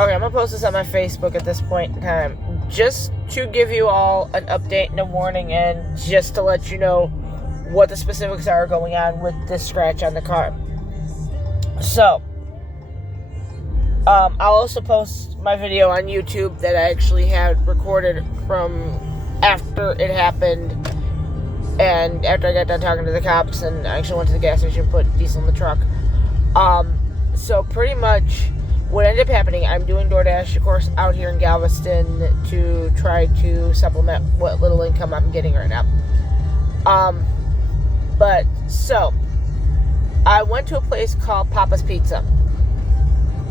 Okay, I'm gonna post this on my Facebook at this point in time, just to give you all an update and a warning, and just to let you know what the specifics are going on with this scratch on the car. So, I'll also post my video on YouTube that I actually had recorded from after it happened, and after I got done talking to the cops, and I actually went to the gas station and put diesel in the truck. So pretty much what ended up happening, I'm doing DoorDash, of course, out here in Galveston to try to supplement what little income I'm getting right now. But so I went to a place called Papa's Pizza.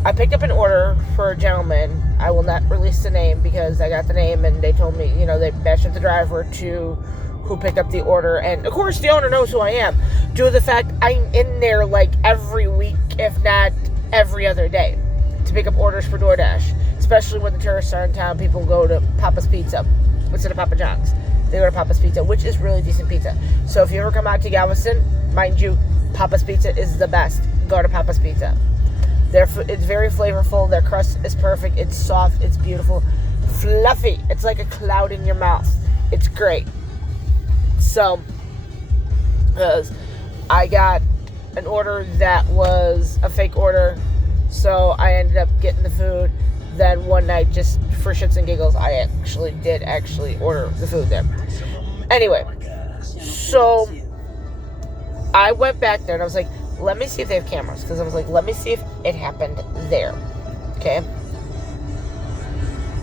I picked up an order for a gentleman. I will not release the name because I got the name and they told me, they matched up the driver to who picked up the order. And of course, the owner knows who I am due to the fact I'm in there like every week, if not every other day, to pick up orders for DoorDash. Especially when the tourists are in town, people go to Papa's Pizza instead of Papa John's. They go to Papa's Pizza, which is really decent pizza. So if you ever come out to Galveston, mind you, Papa's Pizza is the best. Go to Papa's Pizza. It's very flavorful. Their crust is perfect. It's soft. It's beautiful. Fluffy. It's like a cloud in your mouth. It's great. So, I got an order that was a fake order. So, I ended up getting the food. Then one night, just for shits and giggles, I actually did order the food there. Anyway, so I went back there and I was like, let me see if they have cameras. Because I was like, let me see if it happened there. Okay?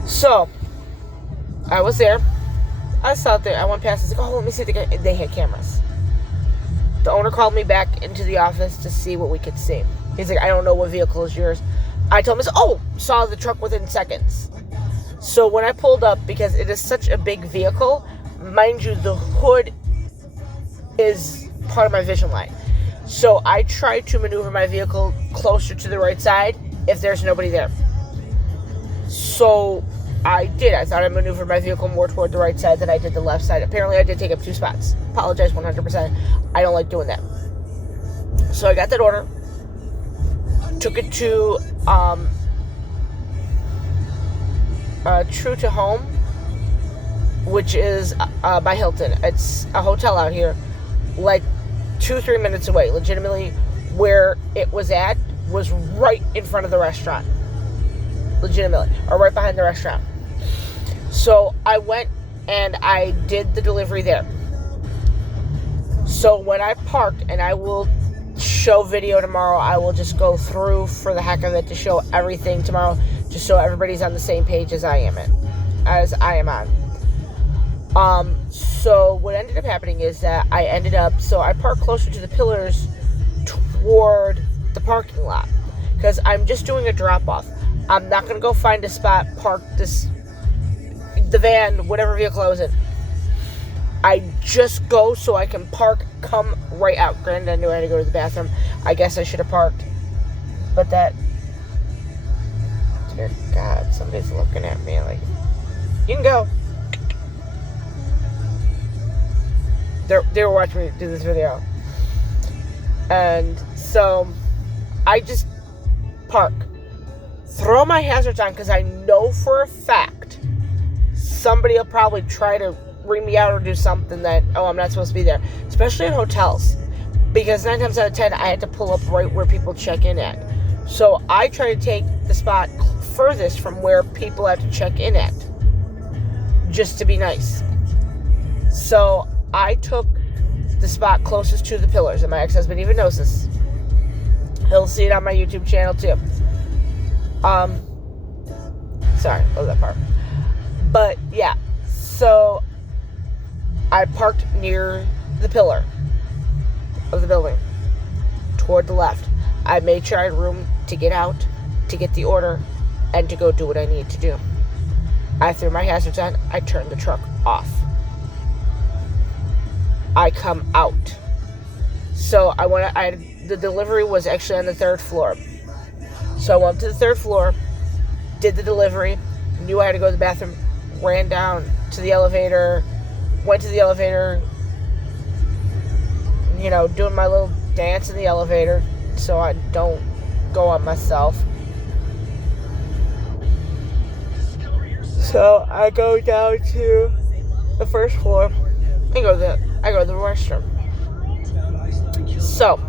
So, I was there. I saw it there. I went past. I was like, let me see if they had cameras. The owner called me back into the office to see what we could see. He's like, I don't know what vehicle is yours. I told him, saw the truck within seconds. So, when I pulled up, because it is such a big vehicle, mind you, the hood is part of my vision line. So I tried to maneuver my vehicle closer to the right side if there's nobody there. So I did. I thought I maneuvered my vehicle more toward the right side than I did the left side. Apparently I did take up 2 spots. Apologize 100%. I don't like doing that. So I got that order. Took it to True to Home, which is by Hilton. It's a hotel out here. Like 2-3 minutes away. Legitimately, where it was at was right in front of the restaurant. Legitimately. Or right behind the restaurant. So I went and I did the delivery there. So when I parked, and I will show video tomorrow, I will just go through for the heck of it to show everything tomorrow, just so everybody's on the same page as I am on. So what ended up happening is that I parked closer to the pillars toward the parking lot, because I'm just doing a drop-off. I'm not going to go find a spot, park the van, whatever vehicle I was in. I just go so I can park, come right out. Granted, I knew I had to go to the bathroom. I guess I should have parked. But dear God, somebody's looking at me like, you can go. They were watching me do this video. And so I just park. Throw my hazards on, because I know for a fact somebody will probably try to ring me out or do something that, I'm not supposed to be there. Especially in hotels. Because 9 times out of 10, I had to pull up right where people check in at. So I try to take the spot furthest from where people have to check in at. Just to be nice. So I took the spot closest to the pillars, and my ex-husband even knows this. He'll see it on my YouTube channel too. Sorry, love that part. But yeah, so I parked near the pillar of the building, toward the left. I made sure I had room to get out, to get the order, and to go do what I need to do. I threw my hazards on. I turned the truck off. I come out. So the delivery was actually on the 3rd floor. So I went to the 3rd floor, did the delivery, knew I had to go to the bathroom, ran down to the elevator, went to the elevator, doing my little dance in the elevator so I don't go on myself. So I go down to the first floor. I go to the restroom. So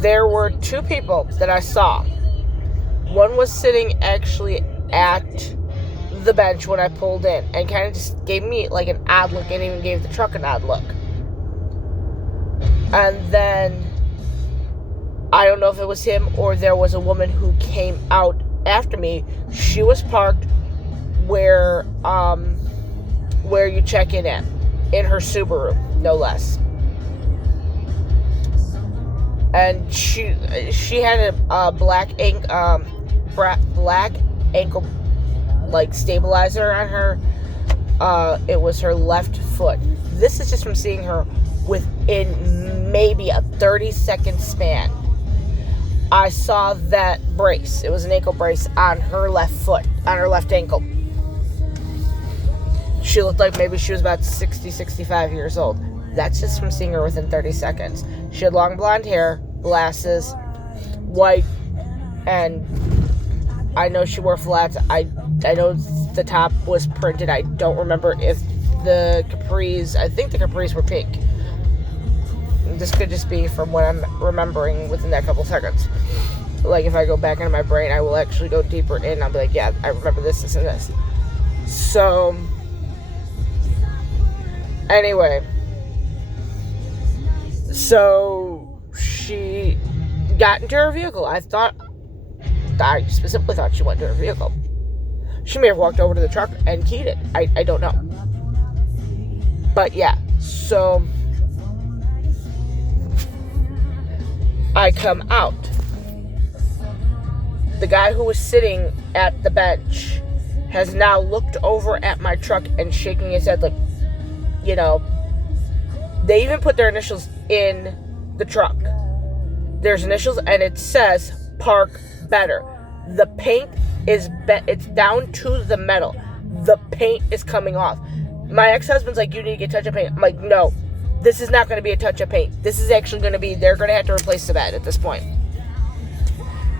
there were two people that I saw. One was sitting actually at the bench when I pulled in and kind of just gave me like an odd look and even gave the truck an odd look. And then I don't know if it was him or there was a woman who came out after me. She was parked where you check in at, in her Subaru, no less. And she had a black ankle like stabilizer on her. It was her left foot. This is just from seeing her within maybe a 30-second span. I saw that brace. It was an ankle brace on her left foot, on her left ankle. She looked like maybe she was about 60, 65 years old. That's just from seeing her within 30 seconds. She had long blonde hair, glasses, white, and I know she wore flats. I know the top was printed. I don't remember if the capris, I think the capris were pink. This could just be from what I'm remembering within that couple seconds. Like, if I go back into my brain, I will actually go deeper in. I'll be like, yeah, I remember this, this, and this. So, anyway. So, she got into her vehicle. I specifically thought she went to her vehicle. She may have walked over to the truck and keyed it. I don't know. But, yeah. So, I come out. The guy who was sitting at the bench has now looked over at my truck and shaking his head like, you know, they even put their initials in the truck. There's initials and it says park better. The paint is it's down to the metal. The paint is coming off. My ex-husband's like, you need to get touch-up paint. I'm like, no. This is not going to be a touch-up paint. This is actually going to be, they're going to have to replace the bed at this point.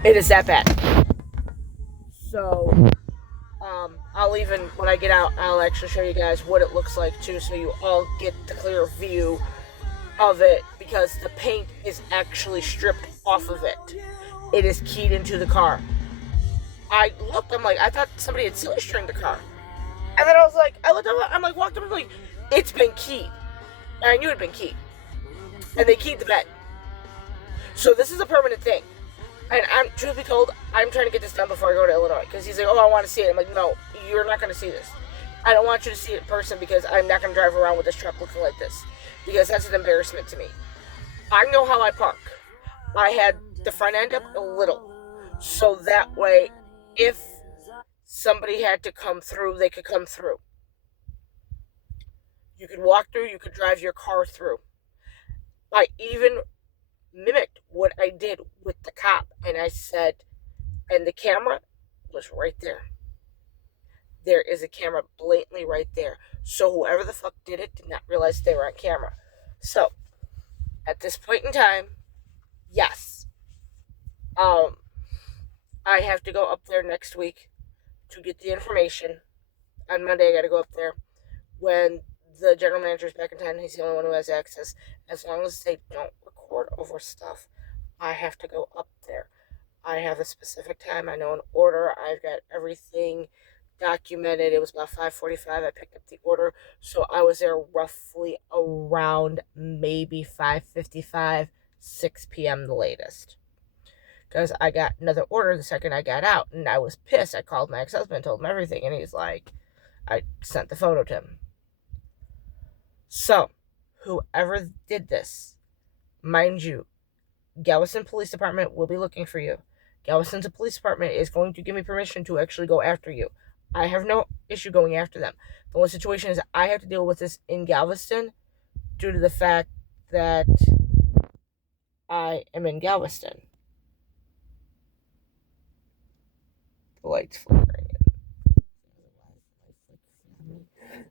It is that bad. So, I'll even, when I get out, I'll actually show you guys what it looks like too, so you all get the clear view of it, because the paint is actually stripped off of it. It is keyed into the car. I looked, I'm like, I thought somebody had silly stringed the car. And then I was like, I looked up, I'm like, walked up, I'm like, it's been keyed. And I knew it had been keyed. And they keyed the bed. So this is a permanent thing. And I'm, truth be told, I'm trying to get this done before I go to Illinois. Because he's like, oh, I want to see it. I'm like, no, you're not going to see this. I don't want you to see it in person because I'm not going to drive around with this truck looking like this. Because that's an embarrassment to me. I know how I park. I had the front end up a little. So that way, if somebody had to come through, they could come through. You could walk through, you could drive your car through. I even mimicked what I did with the cop, and I said, and the camera was right there. There is a camera blatantly right there. So whoever the fuck did it did not realize they were on camera. So, at this point in time, yes. I have to go up there next week to get the information. On Monday, I gotta go up there. When the general manager is back in town, he's the only one who has access. As long as they don't record over stuff, I have to go up there. I have a specific time. I know an order. I've got everything documented. It was about 5:45. I picked up the order, so I was there roughly around maybe 5:55, 6 p.m. the latest. Because I got another order the second I got out, and I was pissed. I called my ex-husband, told him everything, and he's like, I sent the photo to him. So, whoever did this, mind you, Galveston Police Department will be looking for you. Galveston's police department is going to give me permission to actually go after you. I have no issue going after them. The only situation is I have to deal with this in Galveston due to the fact that I am in Galveston. The light's flickering.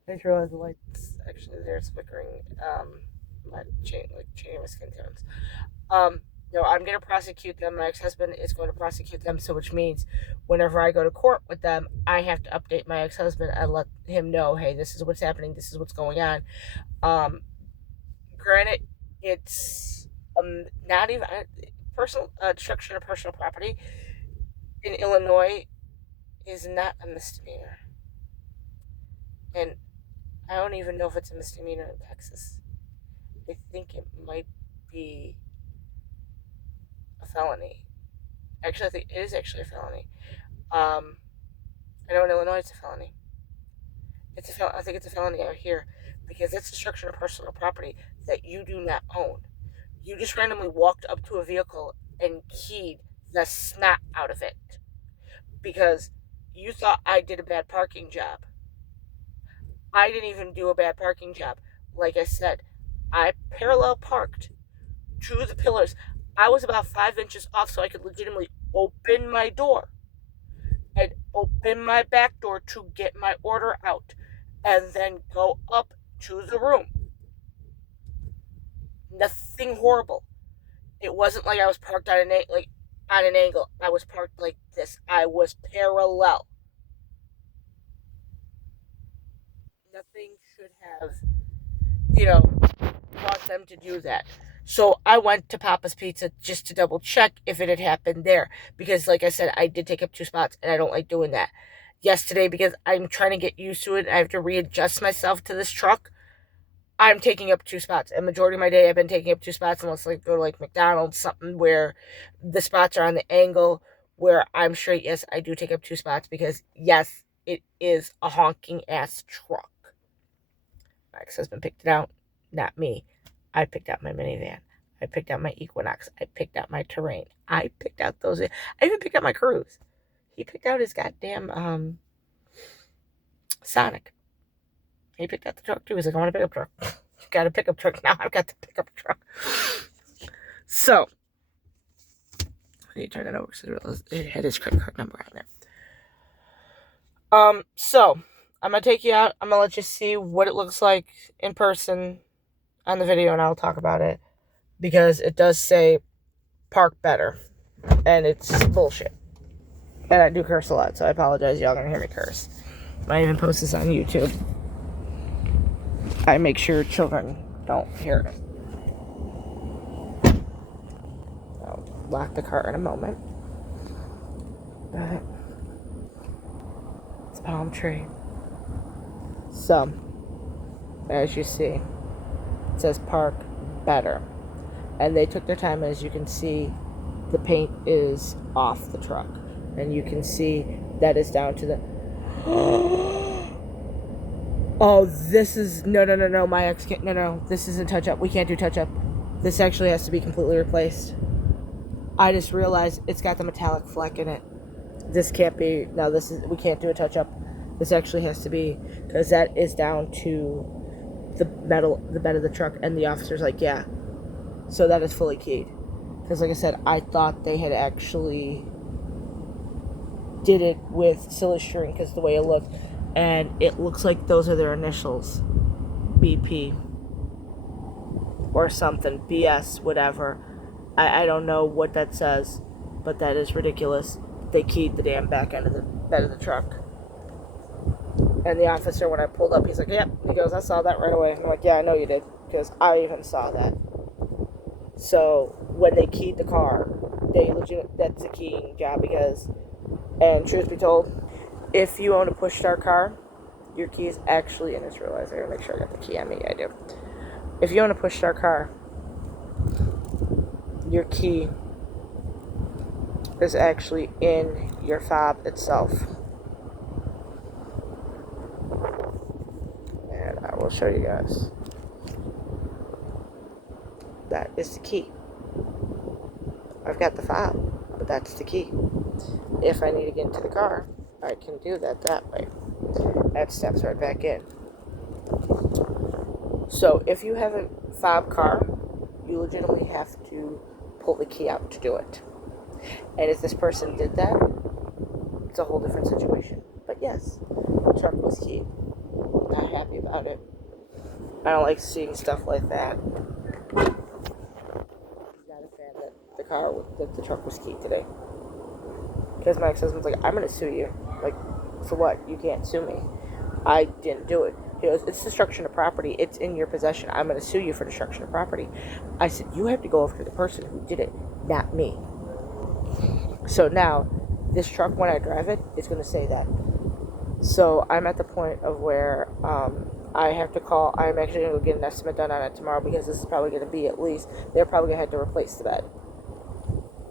I just realized the lights actually there, it's flickering. My chain of skin tones. No, I'm going to prosecute them. My ex-husband is going to prosecute them, so which means whenever I go to court with them, I have to update my ex-husband and let him know, hey, this is what's happening, this is what's going on. Granted, it's not even personal destruction of personal property in Illinois is not a misdemeanor, and I don't even know if it's a misdemeanor in Texas. I think it might be a felony. Actually, I think it is actually a felony. I know in Illinois it's a felony. I think it's a felony out here because it's destruction of personal property that you do not own. You just randomly walked up to a vehicle and keyed the snot out of it because you thought I did a bad parking job. I didn't even do a bad parking job. Like I said, I parallel parked to the pillars. I was about 5 inches off so I could legitimately open my door and open my back door to get my order out and then go up to the room. Nothing horrible. It wasn't like I was parked on an angle. I was parked like this. I was parallel. Nothing should have, brought them to do that. So I went to Papa's Pizza just to double check if it had happened there. Because, like I said, I did take up 2 spots, and I don't like doing that. Yesterday, because I'm trying to get used to it, I have to readjust myself to this truck. I'm taking up 2 spots. And majority of my day, I've been taking up 2 spots unless I go to McDonald's, something where the spots are on the angle where I'm straight. Yes, I do take up 2 spots because, yes, it is a honking ass truck. My ex-husband picked it out, not me. I picked out my minivan. I picked out my Equinox. I picked out my Terrain. I picked out those. I even picked out my Cruise. He picked out his goddamn Sonic. He picked out the truck too. He's like, I want a pickup truck. Got a pickup truck now. I've got the pickup truck. So, I need to turn it over because it had his credit card number on there. So I'm gonna take you out. I'm gonna let you see what it looks like in person on the video, and I'll talk about it because it does say park better, and it's bullshit. And I do curse a lot, so I apologize. Y'all gonna hear me curse. I even post this on YouTube. I make sure children don't hear it. I'll lock the car in a moment. But it's a palm tree. So, as you see, it says park better. And they took their time, as you can see, the paint is off the truck. And you can see that is down to the... Oh, this is... No, my ex can't... No, this isn't touch-up. We can't do touch-up. This actually has to be completely replaced. I just realized it's got the metallic fleck in it. This can't be... No, we can't do a touch-up. This actually has to be... Because that is down to the bed of the truck. And the officer's like, yeah. So that is fully keyed. Because like I said, I thought they had actually did it with silistering because the way it looked. And it looks like those are their initials. BP. Or something. BS, whatever. I don't know what that says. But that is ridiculous. They keyed the damn back end of the bed of the truck. And the officer, when I pulled up, he's like, yep. He goes, I saw that right away. I'm like, yeah, I know you did. Because I even saw that. So, when they keyed the car, that's a keying job because, and truth be told, if you own a push-start car, your key is actually, and I just realized I gotta make sure I got the key on me, I do. If you own a push-start car, your key is actually in your fob itself. And I will show you guys. That is the key. I've got the fob, but that's the key. If I need to get into the car, I can do that way. That steps right back in. So if you have a fob car, you legitimately have to pull the key out to do it. And if this person did that, it's a whole different situation. But yes, the truck was keyed. Not happy about it. I don't like seeing stuff like that. car that the truck was keyed today. Because my ex-husband's like, I'm going to sue you. Like, for what? You can't sue me. I didn't do it. He goes, it's destruction of property. It's in your possession. I'm going to sue you for destruction of property. I said, you have to go over to the person who did it, not me. So now, this truck, when I drive it, it's going to say that. So I'm at the point of where I have to call. I'm actually going to go get an estimate done on it tomorrow, because this is probably going to be at least, they're probably going to have to replace the bed.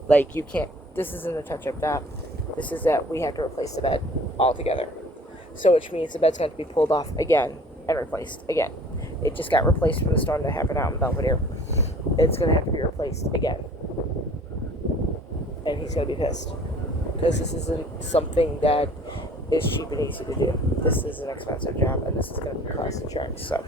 Like, you can't, this isn't a touch-up job. This is that we have to replace the bed altogether. So which means the bed's going to be pulled off again and replaced again. It just got replaced from the storm that happened out in Belvedere. It's going to have to be replaced again. And he's going to be pissed. Because this isn't something that is cheap and easy to do. This is an expensive job, and this is going to cost insurance. So